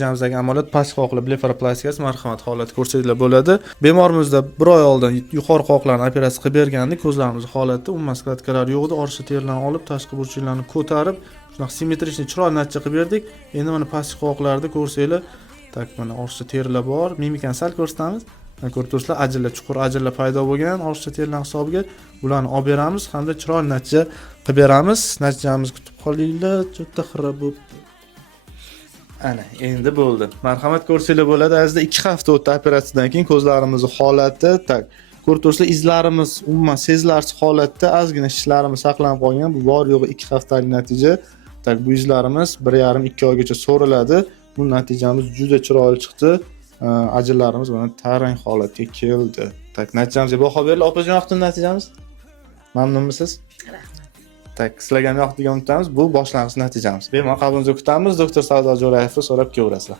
Natijamizdagi amaliyot pastki qoqli blefaroplastikasi marhamat holati ko'rsatilib bo'ladi. Bemorimizda 1 oy oldin yuqori qoqlarni operatsiya qilib bergandik. Ko'zlarimiz holatda umuman skladkalar yo'q edi. Orqa terilarni olib, tashqi burchaklarni ko'tarib, shunaqa simmetrichni chiroyli natija qilib berdik. Endi mana pastki qoqlarda ko'rsanglar, tak mana orqa terilar bor. Mimikani sal ko'rsatamiz. Mana ko'rib turibsizlar, ajinlar, chuqur ajinlar paydo bo'lgan orqa terilar hisobiga bularni olib beramiz hamda chiroyli natija qilib beramiz. Natijamizni kutib qolinglar. Juda xira bo'lib ana endi bo'ldi. Marhamat ko'rsanglar bo'ladi. Azizlar 2 hafta o'tdi operatsiyadan keyin ko'zlarimizning holati tak. Ko'rib turibsizlar, izlarimiz umuman sezilarsiz holatda, ozgina shishlarimiz saqlanib qolgan. Bu bor yo'g'i 2 haftalik natija. Tak bu izlarimiz 1,5-2 oygacha so'riladi. Bu natijamiz juda chiroyli chiqdi. Ajinlarimiz mana tarang holatga keldi. Tak natijamizga baho beringlar. Opajon, yoqdimi natijamiz? Mamnunmisiz? Tak, sizlarga ham yoqdi degan umidamiz. Bu boshlang'ich natijamiz. Bemalol qabulingizga kutamiz. Doktor Sardor Jo'rayevni so'rab kelaverasizlar.